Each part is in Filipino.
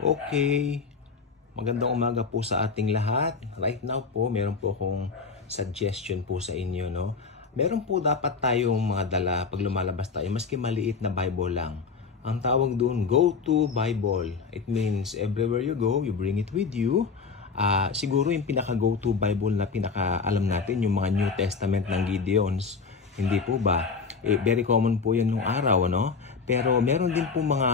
Okay. Magandang umaga po sa ating lahat. Right now po, meron po akong suggestion po sa inyo, no? Meron po dapat tayong mga dala pag lumalabas tayo, maski maliit na Bible lang. Ang tawag doon, go-to Bible. It means everywhere you go, you bring it with you. Siguro yung pinaka-go-to Bible na pinaka-alam natin, yung mga New Testament ng Gideons. Hindi po ba? Very common po yan nung araw, no? Pero meron din po mga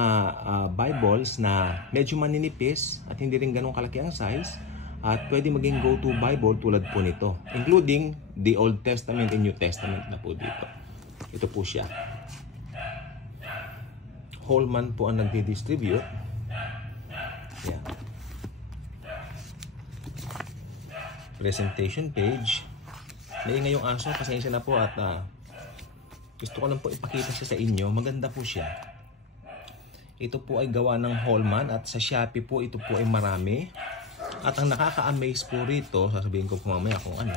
Bibles na medyo maninipis at hindi rin ganun kalaki ang size. At pwede maging go-to Bible tulad po nito. Including the Old Testament and New Testament na po dito. Ito po siya. Holman po ang nagdi-distribute. Yan. Presentation page. Maingay yung aso. Pasensya na po at gusto ko lang po ipakita siya sa inyo. Maganda po siya. Ito po ay gawa ng Holman at sa Shopee po ito po ay marami. At ang nakaka-amaze po rito, sasabihin ko po mamaya kung ano.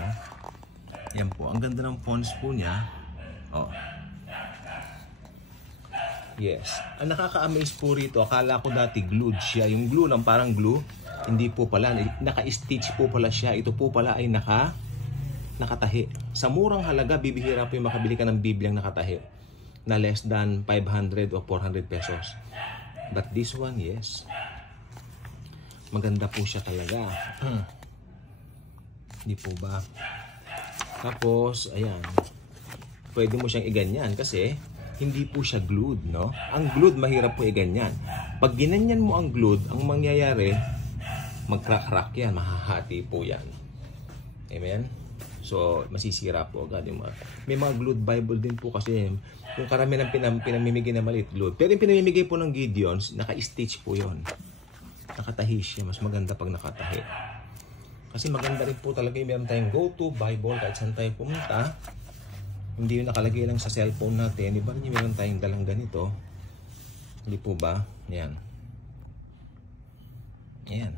Yan po, ang ganda ng fonts po niya. Oh. Yes. Ang nakaka-amaze po rito, akala ko dati glued siya. Yung glue lang, parang glue. Hindi po pala, naka-stitch po pala siya. Ito po pala ay nakatahi. Sa murang halaga, bibihira po yung makabili ka ng Bibliang nakatahi na less than 500 o 400 pesos. But this one, yes. Maganda po siya talaga. Hindi po ba? Tapos, ayan. Pwede mo siyang iganyan kasi hindi po siya glued, no? Ang glued, mahirap po iganyan. Pag ginanyan mo ang glued, ang mangyayari, mag-crack-crack yan. Mahahati po yan. Amen? So, masisira po agad yung mga. May mga glued Bible din po kasi yung karamihan ng pinamimigay na maliit glued. Pero yung pinamimigay po ng Gideons, naka-stitch po yon. Nakatahi siya. Mas maganda pag nakatahi. Kasi maganda rin po talaga yung meron tayong go-to Bible kahit saan tayo pumunta. Hindi yung nakalagay lang sa cellphone natin. Iba rin yung meron tayong dalang ganito. Hindi po ba? Yan. Ayan.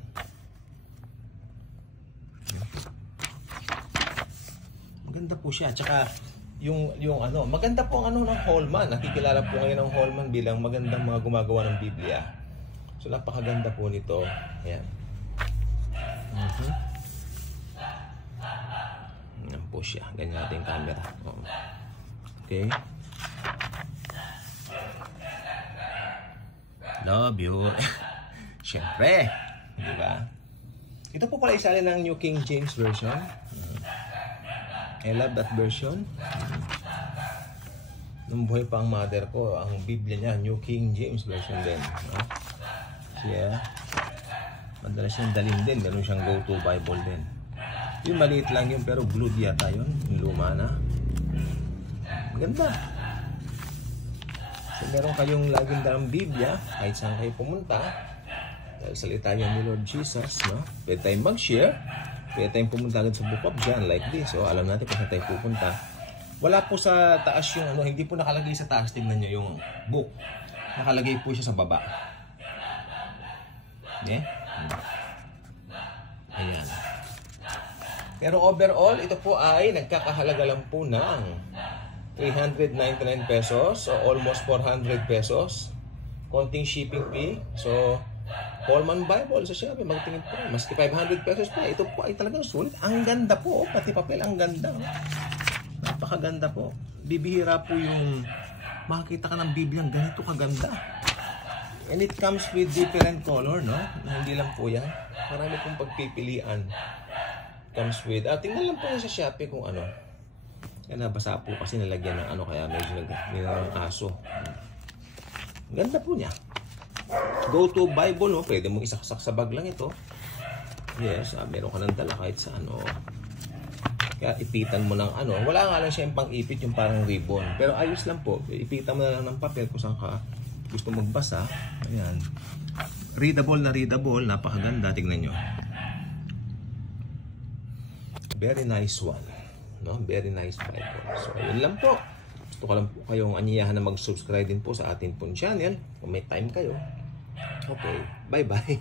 Maganda po siya. Tsaka yung ano, maganda po ang ano ng Holman. Nakikilala po ngayon ng Holman bilang magandang mga gumagawa ng Biblia. So napakaganda po nito. Ayan. Ayan po siya. Ganyan natin yung camera. Okay. Love you. Siyempre. Diba? Ito po pala isa rin ng New King James Version. I love that version. Nung buhay pa ang mother ko, ang Biblia niya, New King James Version din. No? Siya, madalas siyang dalhin din. Ganun siyang go-to Bible din. Yung maliit lang yun, pero glued yata yun. Yung luma na. Maganda. So, meron kayong laging dalang Biblia, kahit saan kayo pumunta. Dahil salita niya ni Lord Jesus, no? Pwede tayong mag-share. Pwede tayong pumunta agad sa Book of John like this. So, alam natin kung saan tayo pupunta. Wala po sa taas yung ano, hindi po nakalagay sa taas. Tingnan nyo yung book. Nakalagay po siya sa baba. Yeah? Ayan. Pero overall, ito po ay nagkakahalaga lang po ng 399 pesos o almost 400 pesos. Konting shipping fee. So, Holman Bible sa Shopee, magtingin po. Maski 500 pesos pa. Ito po ay talagang sulit. Ang ganda po. Pati papel, ang ganda. Napakaganda po. Bibihira po yung makikita ka ng Biblia ganito kaganda. And it comes with different color, no? Hindi lang po yan. Marami pong pagpipilian. Comes with, tingnan lang po sa Shopee kung ano. Yan, nabasa po kasi nalagyan ng ano, kaya medyo nilagyan ng aso. Ganda po niya. Go-to Bible, no? Pwede mong isaksak sa bag lang ito. Yes, meron ka ng dala kahit sa ano. Kaya ipitan mo ng ano. Wala nga lang siya yung pang-ipit, yung parang ribbon. Pero ayos lang po. Ipitan mo na lang ng papel kung saan ka gusto magbasa. Ayan. Readable na readable. Napakaganda. Tingnan nyo. Very nice one. No? Very nice Bible. So, yun lang po. Gusto ko lang po kayong anyayahan na mag-subscribe din po sa ating pong channel. Kung may time kayo. Okay. Bye-bye.